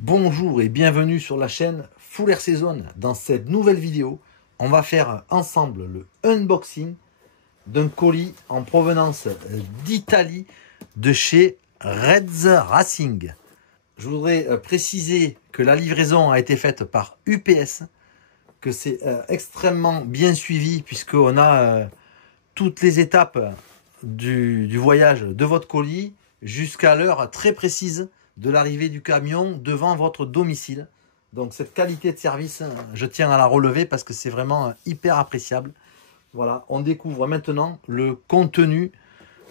Bonjour et bienvenue sur la chaîne Full Air Season. Dans cette nouvelle vidéo, on va faire ensemble le unboxing d'un colis en provenance d'Italie de chez Reds Racing. Je voudrais préciser que la livraison a été faite par UPS, que c'est extrêmement bien suivi puisqu'on a toutes les étapes du voyage de votre colis jusqu'à l'heure très précise de l'arrivée du camion devant votre domicile. Donc cette qualité de service, je tiens à la relever parce que c'est vraiment hyper appréciable. Voilà, on découvre maintenant le contenu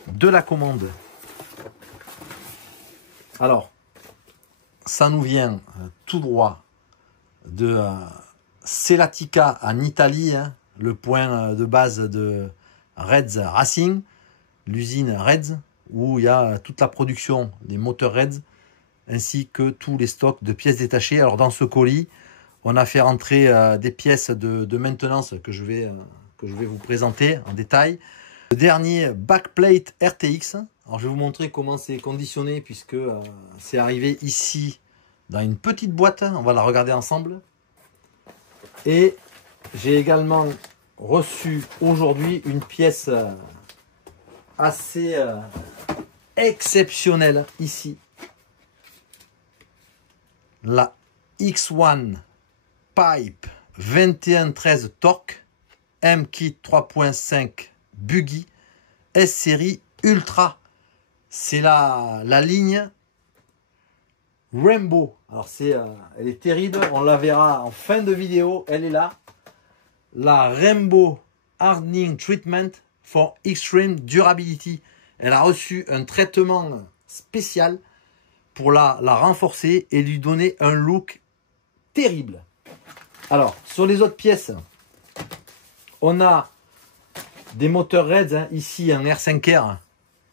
de la commande. Alors, ça nous vient tout droit de Celatica en Italie, le point de base de Reds Racing, l'usine Reds, où il y a toute la production des moteurs Reds, ainsi que tous les stocks de pièces détachées. Alors dans ce colis, on a fait rentrer des pièces de maintenance que je vais vous présenter en détail. Le dernier backplate RTX. Alors je vais vous montrer comment c'est conditionné puisque c'est arrivé ici dans une petite boîte. On va la regarder ensemble. Et j'ai également reçu aujourd'hui une pièce assez exceptionnelle ici. La X1 Pipe 2113 Torque M-Kit 3.5 Buggy S-Série Ultra. C'est la ligne Rainbow. Alors elle est terrible, on la verra en fin de vidéo, elle est là. La Rainbow Hardening Treatment for Extreme Durability. Elle a reçu un traitement spécial pour la renforcer et lui donner un look terrible. Alors, sur les autres pièces, on a des moteurs Reds, ici un R5R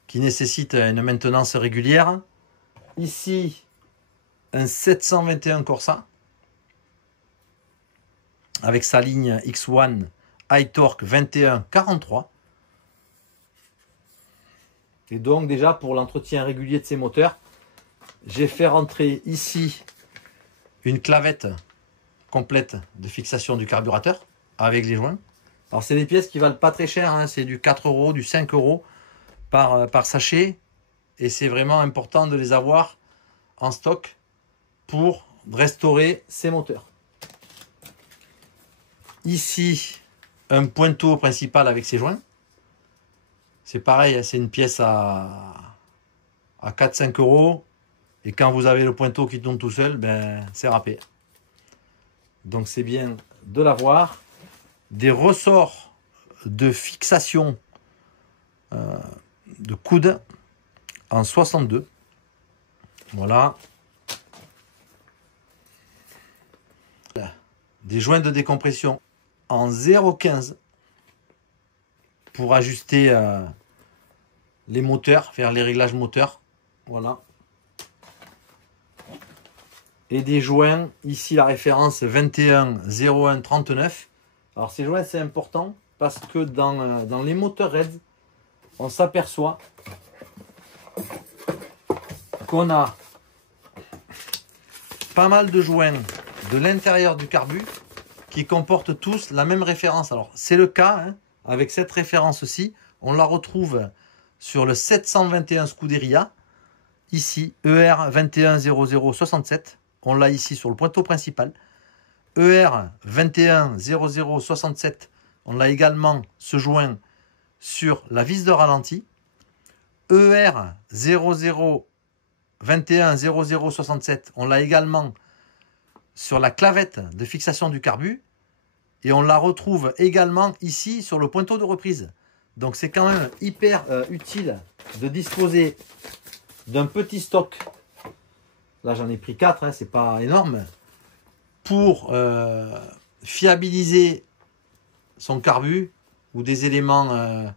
qui nécessite une maintenance régulière. Ici, un 721 Corsa avec sa ligne X1 High Torque 2143. Et donc déjà, pour l'entretien régulier de ces moteurs, j'ai fait rentrer ici une clavette complète de fixation du carburateur avec les joints. Alors c'est des pièces qui valent pas très cher, c'est du 4 €, du 5 € par sachet. Et c'est vraiment important de les avoir en stock pour restaurer ces moteurs. Ici, un pointeau principal avec ses joints. C'est pareil, c'est une pièce à 4-5 €. Et quand vous avez le pointeau qui tourne tout seul, ben, c'est râpé. Donc c'est bien de l'avoir. Des ressorts de fixation de coude en 62. Voilà. Des joints de décompression en 0,15 pour ajuster les moteurs, faire les réglages moteurs. Voilà. Et des joints, ici la référence 21 01 39. Alors ces joints c'est important parce que dans les moteurs Reds, on s'aperçoit qu'on a pas mal de joints de l'intérieur du carbu qui comportent tous la même référence. Alors c'est le cas avec cette référence-ci, on la retrouve sur le 721 Scuderia, ici ER 21 00 67. On l'a ici sur le pointeau principal. ER 21 00 67. On l'a également ce joint sur la vis de ralenti. ER 00 21 00 67. On l'a également sur la clavette de fixation du carbu. Et on la retrouve également ici sur le pointeau de reprise. Donc c'est quand même hyper utile de disposer d'un petit stock. Là, j'en ai pris 4, c'est pas énorme. Pour fiabiliser son carbu ou des éléments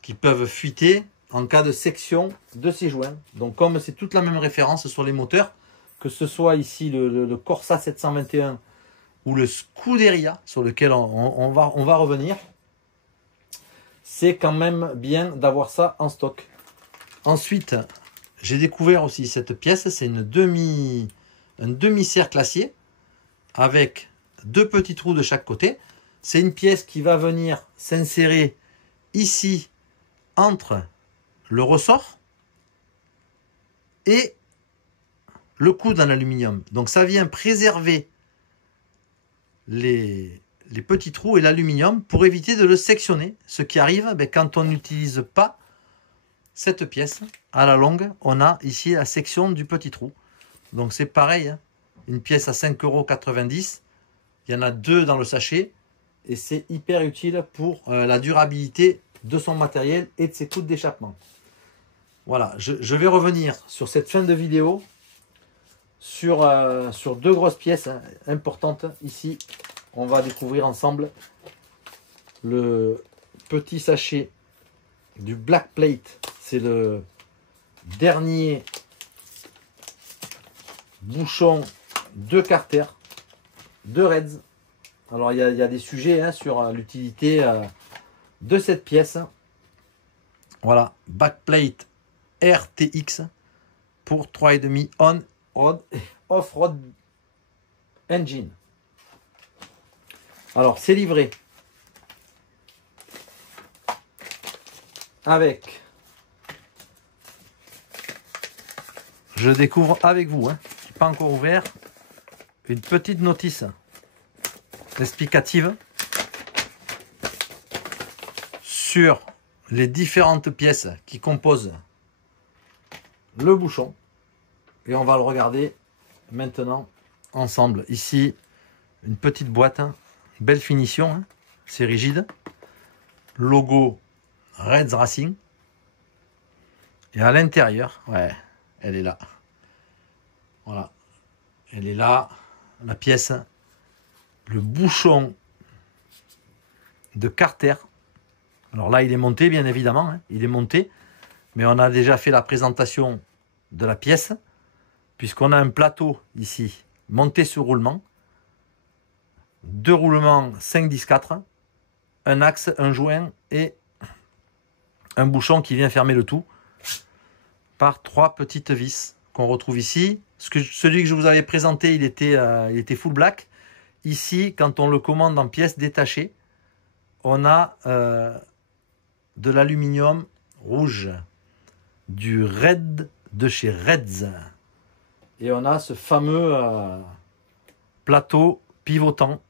qui peuvent fuiter en cas de section de ces joints. Donc, comme c'est toute la même référence sur les moteurs, que ce soit ici le Corsa 721 ou le Scuderia sur lequel on va revenir, c'est quand même bien d'avoir ça en stock. Ensuite, j'ai découvert aussi cette pièce, c'est une un demi-cercle acier avec 2 petits trous de chaque côté. C'est une pièce qui va venir s'insérer ici entre le ressort et le coude en aluminium. Donc ça vient préserver les petits trous et l'aluminium pour éviter de le sectionner. Ce qui arrive quand on n'utilise pas cette pièce, à la longue, on a ici la section du petit trou. Donc c'est pareil, hein, une pièce à 5,90 €. Il y en a 2 dans le sachet et c'est hyper utile pour la durabilité de son matériel et de ses coudes d'échappement. Voilà, je vais revenir sur cette fin de vidéo sur 2 grosses pièces importantes. Ici, on va découvrir ensemble le petit sachet du Black Plate. C'est le dernier bouchon de Carter, de Reds. Alors il y a des sujets sur l'utilité de cette pièce. Voilà, Backplate RTX pour 3,5 on-road et off-road engine. Alors c'est livré avec, je découvre avec vous, qui n'est pas encore ouvert, une petite notice explicative sur les différentes pièces qui composent le bouchon. Et on va le regarder maintenant ensemble. Ici, une petite boîte, belle finition, c'est rigide. Logo Reds Racing. Et à l'intérieur, ouais, elle est là. Voilà, elle est là, la pièce, le bouchon de Carter. Alors là, il est monté, bien évidemment, il est monté. Mais on a déjà fait la présentation de la pièce, puisqu'on a un plateau ici, monté sur roulement. 2 roulements 5-10-4, un axe, un joint et un bouchon qui vient fermer le tout par 3 petites vis qu'on retrouve ici. Celui que je vous avais présenté, il était full black. Ici, quand on le commande en pièces détachées, on a de l'aluminium rouge, du Red de chez Reds. Et on a ce fameux plateau pivotant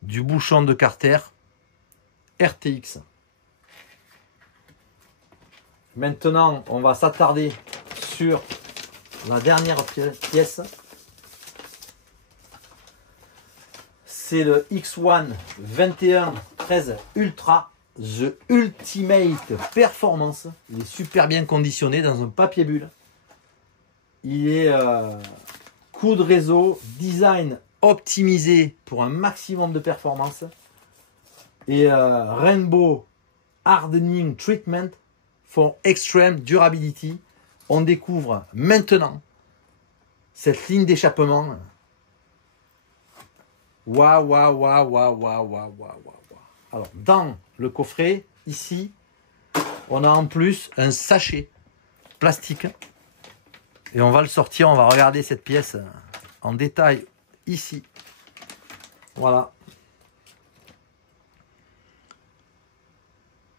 du bouchon de Carter RTX. Maintenant, on va s'attarder sur la dernière pièce. C'est le X1 2113 Ultra, The Ultimate Performance. Il est super bien conditionné dans un papier bulle. Il est coup de réseau, design optimisé pour un maximum de performance. Et Rainbow Hardening Treatment for Extreme Durability. On découvre maintenant cette ligne d'échappement. Waouh, waouh, waouh, waouh, waouh, waouh, waouh. Alors, dans le coffret, ici, on a en plus un sachet plastique. Et on va le sortir, on va regarder cette pièce en détail ici. Voilà.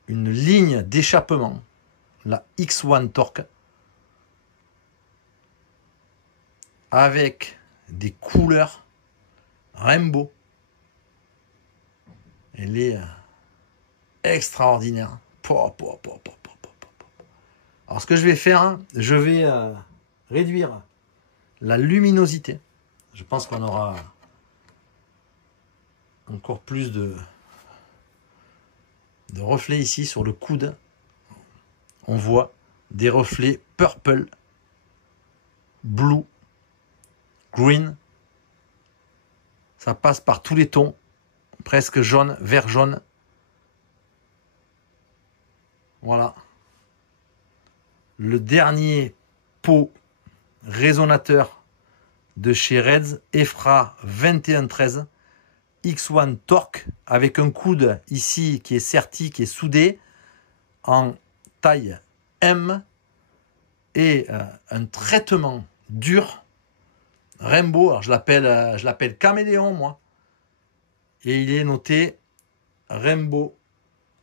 Une ligne d'échappement, la X1 Torque, avec des couleurs rainbow. Elle est extraordinaire. Alors ce que je vais faire, je vais réduire la luminosité. Je pense qu'on aura encore plus de reflets ici sur le coude. On voit des reflets purple, blue, green. Ça passe par tous les tons, presque jaune, vert jaune. Voilà. Le dernier pot résonateur de chez Reds, EFRA 2113 X1 Torque, avec un coude ici qui est serti, qui est soudé en taille M, et un traitement dur, Rainbow, alors je l'appelle Caméléon, moi. Et il est noté Rainbow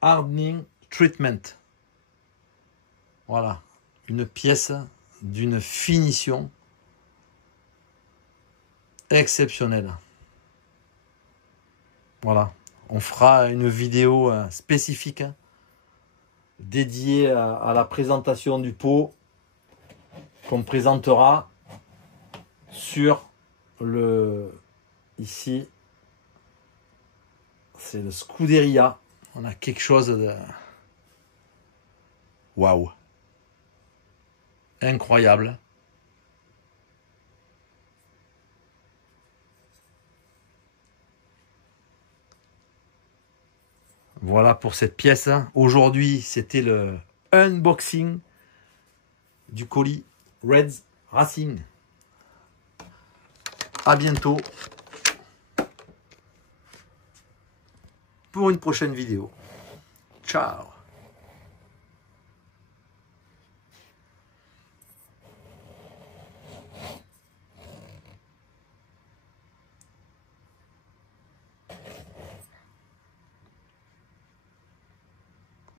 Hardening Treatment. Voilà, une pièce d'une finition exceptionnelle. Voilà, on fera une vidéo spécifique dédiée à la présentation du pot qu'on présentera sur le ici, c'est le Scuderia. On a quelque chose de waouh, incroyable. Voilà pour cette pièce. Aujourd'hui, c'était le unboxing du colis Reds Racing. À bientôt pour une prochaine vidéo. Ciao.